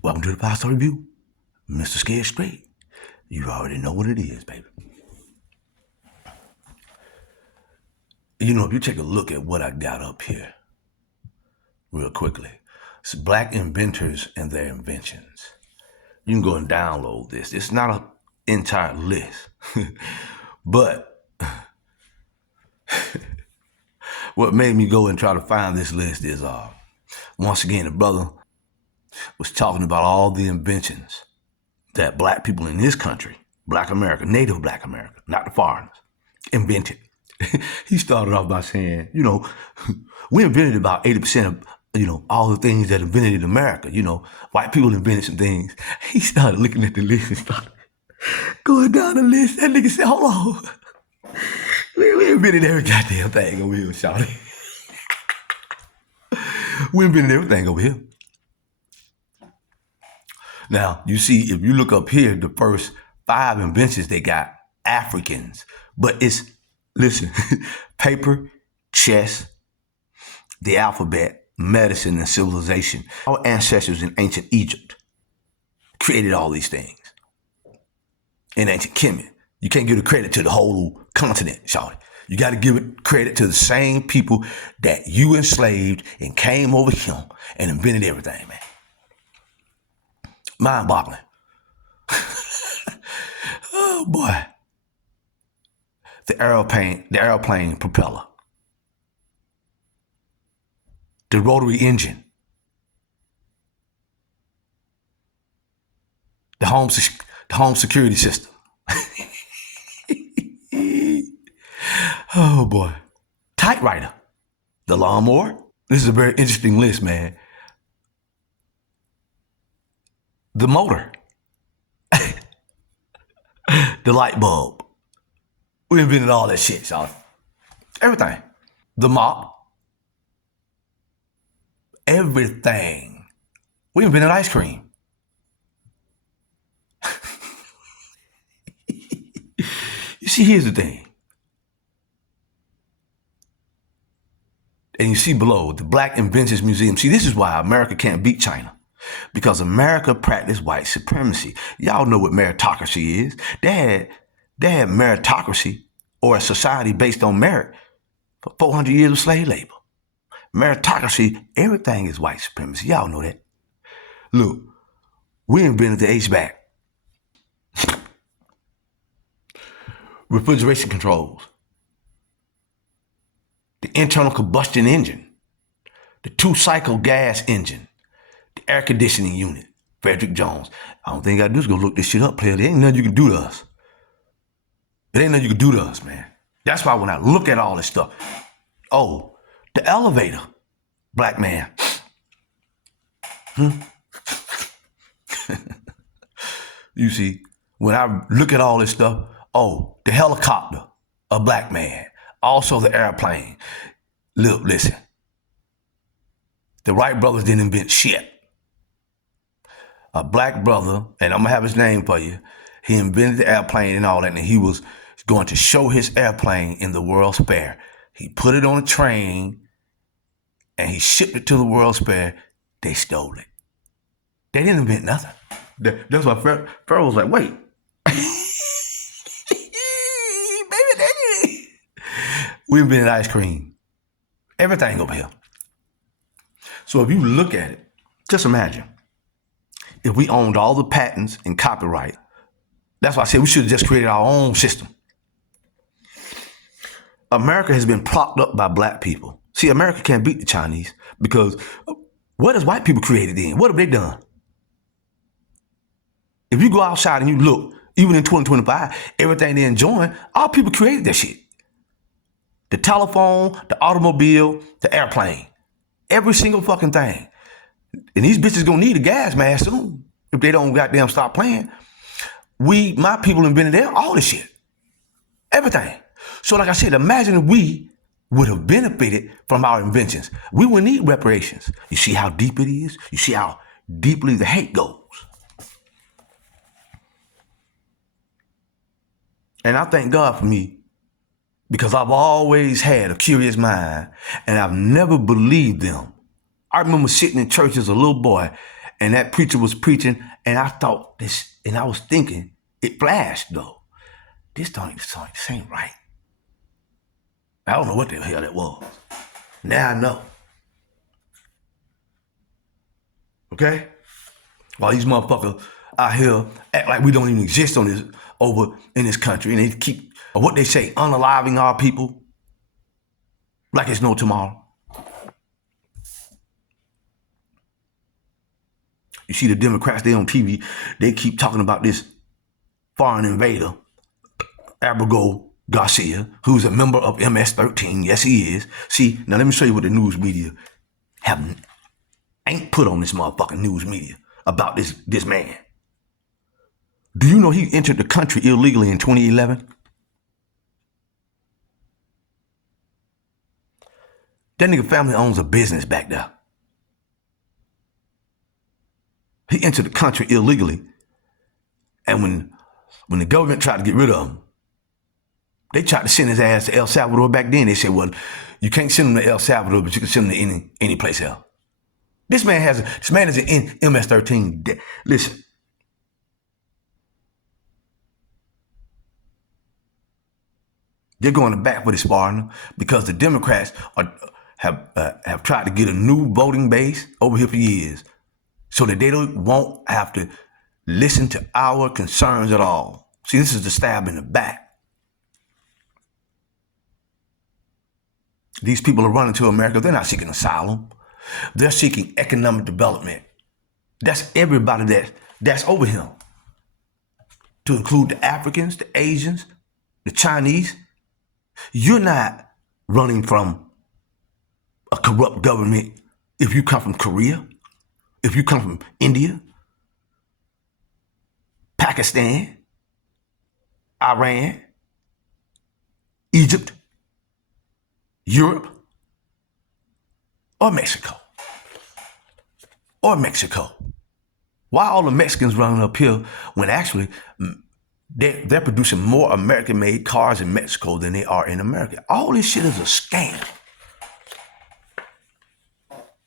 Welcome to the 5-Star Review. Mr. Scared Straight. You already know what it is, baby. You know, if you take a look at what I got up here real quickly, it's Black inventors and their inventions. You can go and download this. It's not an entire list. But what made me go and try to find this list is, once again, the brother was talking about all the inventions that black people in this country, Black America, native Black America, not the foreigners, invented. He started off by saying, we invented about 80% of, all the things that invented in America. White people invented some things. He started looking at the list and started going down the list. That nigga said, hold on. We invented every goddamn thing over here, shawty. We invented everything over here. Now, you see, if you look up here, the first 5 inventions, they got Africans. But it's, listen, paper, chess, the alphabet, medicine, and civilization. Our ancestors in ancient Egypt created all these things. In ancient Kemet, you can't give the credit to the whole continent, shawty. You got to give it credit to the same people that you enslaved and came over here and invented everything, man. Mind-boggling. Oh, boy. The airplane propeller. The rotary engine. The home security system. Oh, boy. Typewriter. The lawnmower. This is a very interesting list, man. The motor. The light bulb. We invented all that shit, y'all. Everything. The mop. Everything. We invented ice cream. You see, here's the thing. And you see below, the Black Inventors Museum. See, this is why America can't beat China. Because America practiced white supremacy. Y'all know what meritocracy is. They had meritocracy, or a society based on merit, for 400 years of slave labor. Meritocracy, everything is white supremacy. Y'all know that. Look, we invented the HVAC. Refrigeration controls. The internal combustion engine. The 2-cycle gas engine. The air conditioning unit. Frederick Jones. I don't think you gotta do is go look this shit up, player. There ain't nothing you can do to us. There ain't nothing you can do to us, man. That's why when I look at all this stuff, the elevator, black man. You see, when I look at all this stuff, the helicopter, a black man. Also the airplane. Look, listen. The Wright brothers didn't invent shit. A black brother, and I'm gonna have his name for you, he invented the airplane and all that, and he was going to show his airplane in the World's Fair. He put it on a train, and he shipped it to the World's Fair. They stole it. They didn't invent nothing. That's why Pharaoh was like, wait. Baby, we invented ice cream. Everything over here. So if you look at it, just imagine. If we owned all the patents and copyright, that's why I said we should have just created our own system. America has been propped up by black people. See, America can't beat the Chinese because what has white people created then? What have they done? If you go outside and you look, even in 2025, everything they're enjoying, all people created that shit. The telephone, the automobile, the airplane, every single fucking thing. And these bitches gonna need a gas mask soon if they don't goddamn stop playing. My people invented all this shit. Everything. So like I said, imagine if we would have benefited from our inventions. We wouldn't need reparations. You see how deep it is? You see how deeply the hate goes? And I thank God for me because I've always had a curious mind and I've never believed them. I remember sitting in church as a little boy And that preacher was preaching, and I thought this, and I was thinking, it flashed though. This ain't right. I don't know what the hell that was. Now I know. Okay? While these motherfuckers out here act like we don't even exist over in this country, and they keep what they say, unaliving our people like it's no tomorrow. You see the Democrats, they on TV, they keep talking about this foreign invader, Abigail Garcia, who's a member of MS-13. Yes, he is. See, now let me show you what the news media ain't put on this motherfucking news media about this man. Do you know he entered the country illegally in 2011? That nigga family owns a business back there. He entered the country illegally. And when the government tried to get rid of him, they tried to send his ass to El Salvador back then. They said, well, you can't send him to El Salvador, but you can send him to any place else. This man is an MS-13. Listen. They're going to bat for this foreigner because the Democrats have tried to get a new voting base over here for years so that they won't have to listen to our concerns at all. See, this is the stab in the back. These people are running to America. They're not seeking asylum. They're seeking economic development. That's everybody that's over here, to include the Africans, the Asians, the Chinese. You're not running from a corrupt government if you come from Korea, if you come from India, Pakistan, Iran, Egypt, Europe, or Mexico. Why all the Mexicans running up here when actually they're producing more American-made cars in Mexico than they are in America? All this shit is a scam.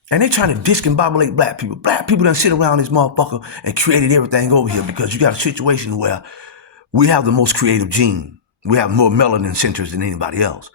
And they're trying to discombobulate black people. Black people done sit around this motherfucker and created everything over here because you got a situation where we have the most creative gene. We have more melanin centers than anybody else.